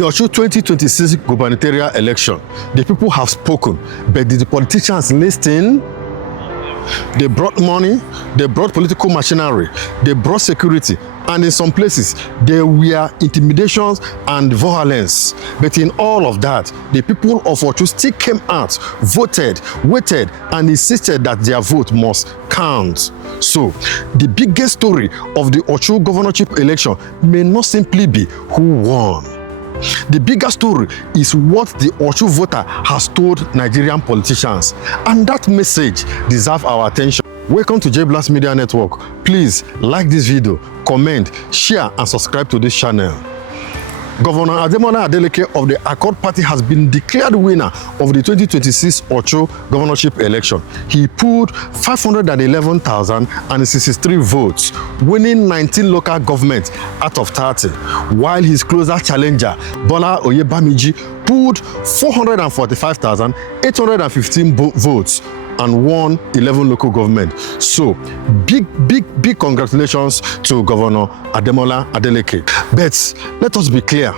The Osun 2026 gubernatorial election, the people have spoken, but did the politicians listen? They brought money, they brought political machinery, they brought security, and in some places, there were intimidations and violence. But in all of that, the people of Osun still came out, voted, waited, and insisted that their vote must count. So, the biggest story of the Osun governorship election may not simply be who won. The bigger story is what the Osun voter has told Nigerian politicians, and that message deserves our attention. Welcome to JBLAS Media Network. Please like this video, comment, share, and subscribe to this channel. Governor Ademola Adeleke of the Accord Party has been declared winner of the 2026 Osun governorship election. He pulled 511,063 votes, winning 19 local governments out of 30, while his closer challenger, Bola Oyebamiji, pulled 445,815 votes and won 11 local governments. So, big congratulations to Governor Ademola Adeleke. But let us be clear,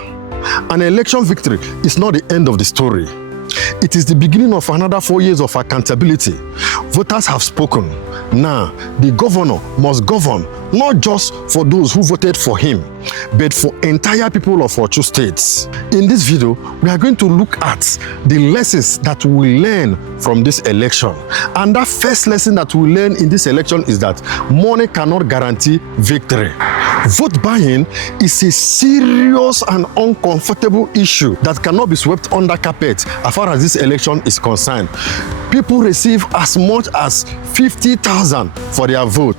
an election victory is not the end of the story. It is the beginning of another 4 years of accountability. Voters have spoken. Now, the governor must govern, not just for those who voted for him, but for entire people of Osun State. In this video, we are going to look at the lessons that we learn from this election. And that first lesson that we learn in this election is that money cannot guarantee victory. Vote buying is a serious and uncomfortable issue that cannot be swept under carpet as far as this election is concerned. People receive as much as 50,000 for their vote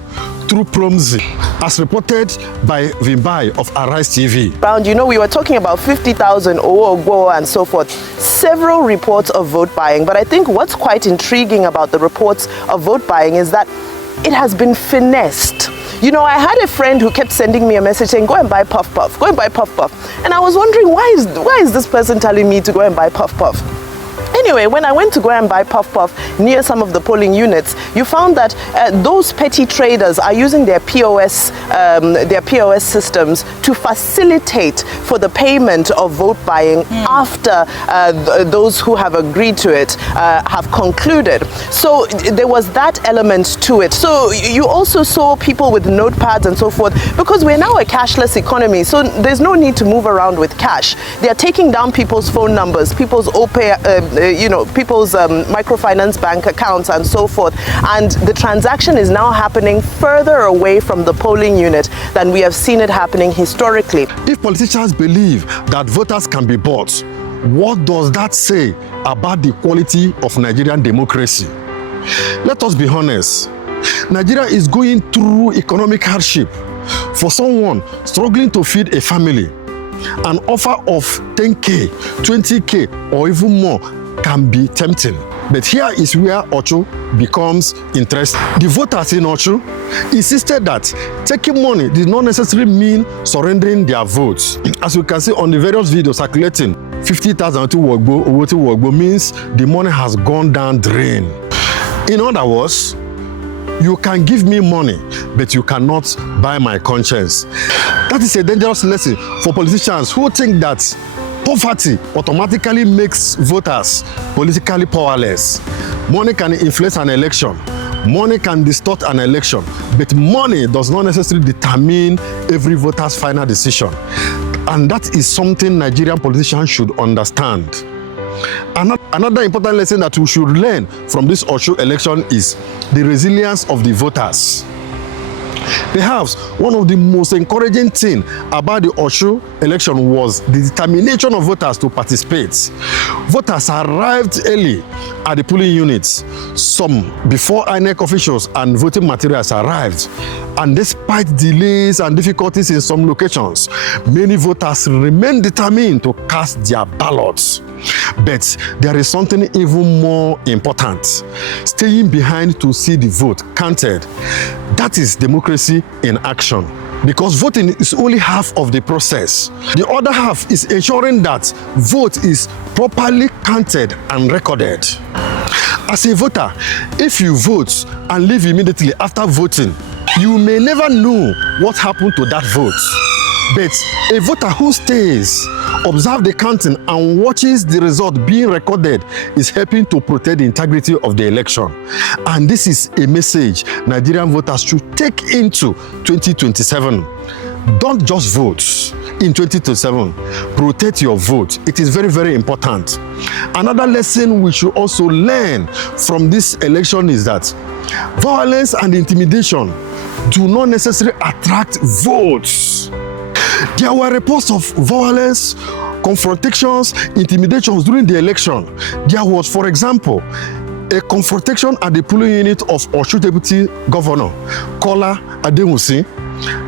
through promising, as reported by Vimbai of Arise TV. You know, we were talking about 50,000 Owo and so forth. Several reports of vote buying, but I think what's quite intriguing about the reports of vote buying is that it has been finessed. You know, I had a friend who kept sending me a message saying, go and buy Puff Puff, go and buy Puff Puff. And I was wondering, why is this person telling me to go and buy Puff Puff? Anyway, when I went to go and buy Puff Puff near some of the polling units, you found that those petty traders are using their POS systems to facilitate for the payment of vote buying after those who have agreed to it have concluded. So there was that element to it. So you also saw people with notepads and so forth, because we're now a cashless economy, so there's no need to move around with cash. They are taking down people's phone numbers, people's people's microfinance bank accounts and so forth, and the transaction is now happening further away from the polling unit than we have seen it happening historically. If politicians believe that voters can be bought, what does that say about the quality of Nigerian democracy? Let us be honest. Nigeria is going through economic hardship. For someone struggling to feed a family, an offer of 10K, 20K, or even more can be tempting. But here is where Osun becomes interesting. The voters in Osun insisted that taking money did not necessarily mean surrendering their votes. As you can see on the various videos circulating, 50,000 to Wogbo means the money has gone down drain. In other words, you can give me money, but you cannot buy my conscience. That is a dangerous lesson for politicians who think that poverty automatically makes voters politically powerless. Money can influence an election. Money can distort an election. But money does not necessarily determine every voter's final decision. And that is something Nigerian politicians should understand. Another important lesson that we should learn from this Osun election is the resilience of the voters. Perhaps one of the most encouraging things about the Osun election was the determination of voters to participate. Voters arrived early at the polling units, some before INEC officials and voting materials arrived. And despite delays and difficulties in some locations, many voters remained determined to cast their ballots. But there is something even more important: staying behind to see the vote counted. That is democracy in action. Because voting is only half of the process. The other half is ensuring that vote is properly counted and recorded. As a voter, if you vote and leave immediately after voting, you may never know what happened to that vote. But a voter who stays, observes the counting and watches the result being recorded is helping to protect the integrity of the election. And this is a message Nigerian voters should take into 2027. Don't just vote in 2027. Protect your vote. It is very, very important. Another lesson we should also learn from this election is that violence and intimidation do not necessarily attract votes. There were reports of violence, confrontations, intimidations during the election. There was, for example, a confrontation at the polling unit of Osun Deputy Governor Bola Oyebamiji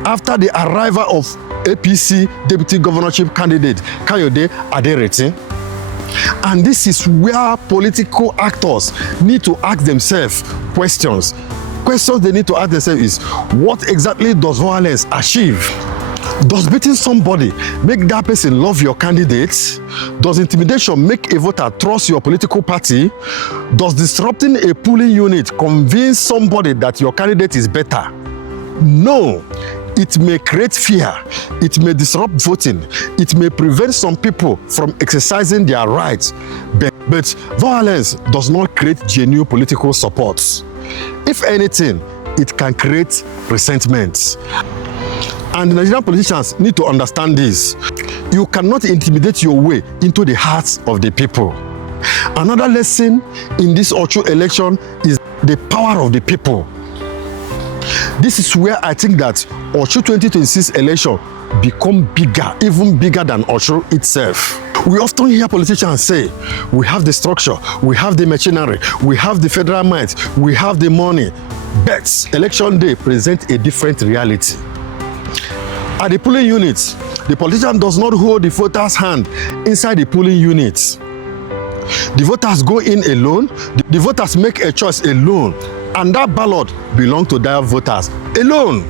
after the arrival of APC Deputy Governorship candidate Ademola Adeleke. And this is where political actors need to ask themselves questions. Questions they need to ask themselves is, what exactly does violence achieve? Does beating somebody make that person love your candidate? Does intimidation make a voter trust your political party? Does disrupting a polling unit convince somebody that your candidate is better? No. It may create fear, it may disrupt voting, it may prevent some people from exercising their rights, but violence does not create genuine political support. If anything, it can create resentment. And Nigerian politicians need to understand this. You cannot intimidate your way into the hearts of the people. Another lesson in this Osun election is the power of the people. This is where I think that Osun 2026 election become bigger, even bigger than Osun itself. We often hear politicians say, we have the structure, we have the machinery, we have the federal might, we have the money. But election day presents a different reality. At the polling units, the politician does not hold the voter's hand inside the polling units. The voters go in alone, the voters make a choice alone, and that ballot belongs to their voters alone.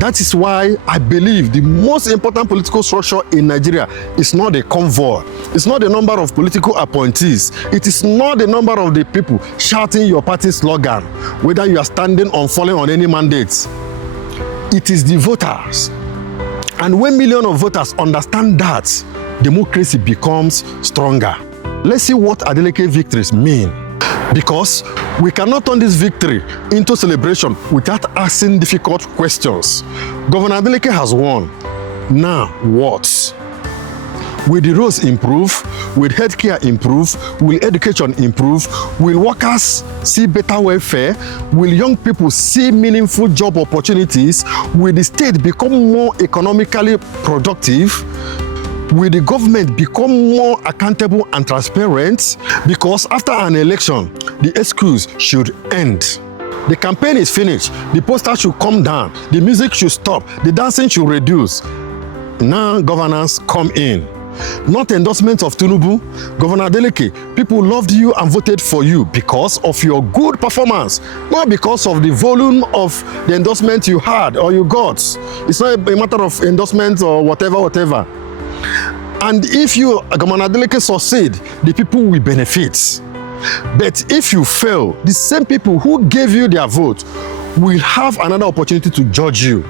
That is why I believe the most important political structure in Nigeria is not the convoy. It's not the number of political appointees. It is not the number of the people shouting your party slogan, whether you are standing or falling on any mandate. It is the voters. And when millions of voters understand that, democracy becomes stronger. Let's see what Adeleke victories mean. Because we cannot turn this victory into celebration without asking difficult questions. Governor Adeleke has won. Now what? Will the roads improve? Will healthcare improve? Will education improve? Will workers see better welfare? Will young people see meaningful job opportunities? Will the state become more economically productive? Will the government become more accountable and transparent? Because after an election, the excuse should end. The campaign is finished, the poster should come down, the music should stop, the dancing should reduce. Now governance come in. Not endorsement of Tinubu. Governor Adeleke, people loved you and voted for you because of your good performance, not because of the volume of the endorsement you had or you got. It's not a matter of endorsement or whatever. And if you, Governor Adeleke, succeed, the people will benefit. But if you fail, the same people who gave you their vote will have another opportunity to judge you.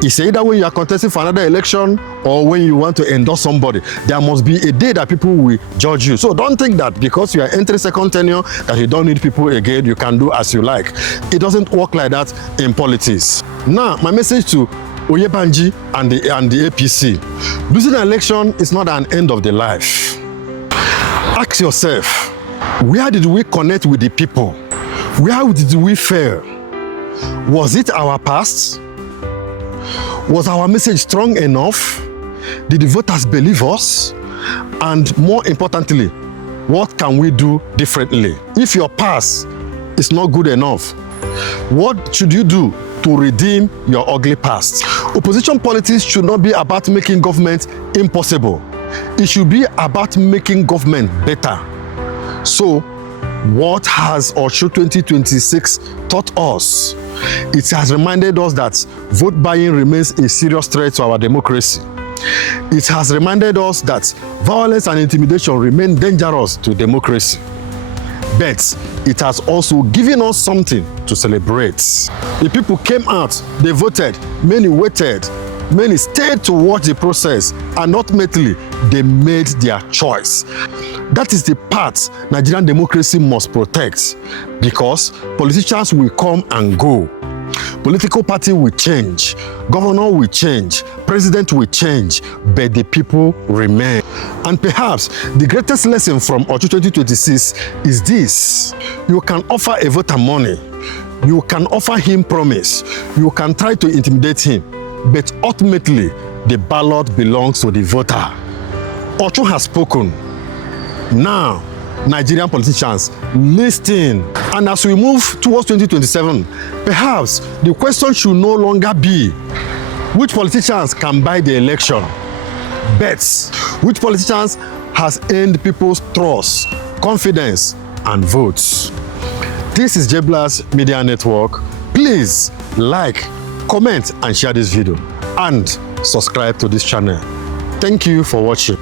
It's either when you are contesting for another election or when you want to endorse somebody. There must be a day that people will judge you. So don't think that because you are entering second tenure that you don't need people again, you can do as you like. It doesn't work like that in politics. Now, my message to Oyebamiji and the APC. Losing an election is not an end of the life. Ask yourself, where did we connect with the people? Where did we fail? Was it our past? Was our message strong enough? Did the voters believe us? And more importantly, what can we do differently? If your past is not good enough, what should you do to redeem your ugly past? Opposition politics should not be about making government impossible. It should be about making government better. So, what has Osun 2026 taught us? It has reminded us that vote buying remains a serious threat to our democracy. It has reminded us that violence and intimidation remain dangerous to democracy. But it has also given us something to celebrate. The people came out, they voted, many waited, Many stayed to watch the process, and ultimately, they made their choice. That is the part Nigerian democracy must protect, because politicians will come and go. Political party will change, governor will change, president will change, but the people remain. And perhaps the greatest lesson from Osun 2026 is this: you can offer a voter money, you can offer him promise, you can try to intimidate him, but ultimately the ballot belongs to the voter. Osun has spoken. Now, Nigerian politicians, listen. And as we move towards 2027, perhaps the question should no longer be which politicians can buy the election, but which politicians has earned people's trust, confidence, and votes. This is JBLAS Media Network. Please like, comment, and share this video, and subscribe to this channel. Thank you for watching.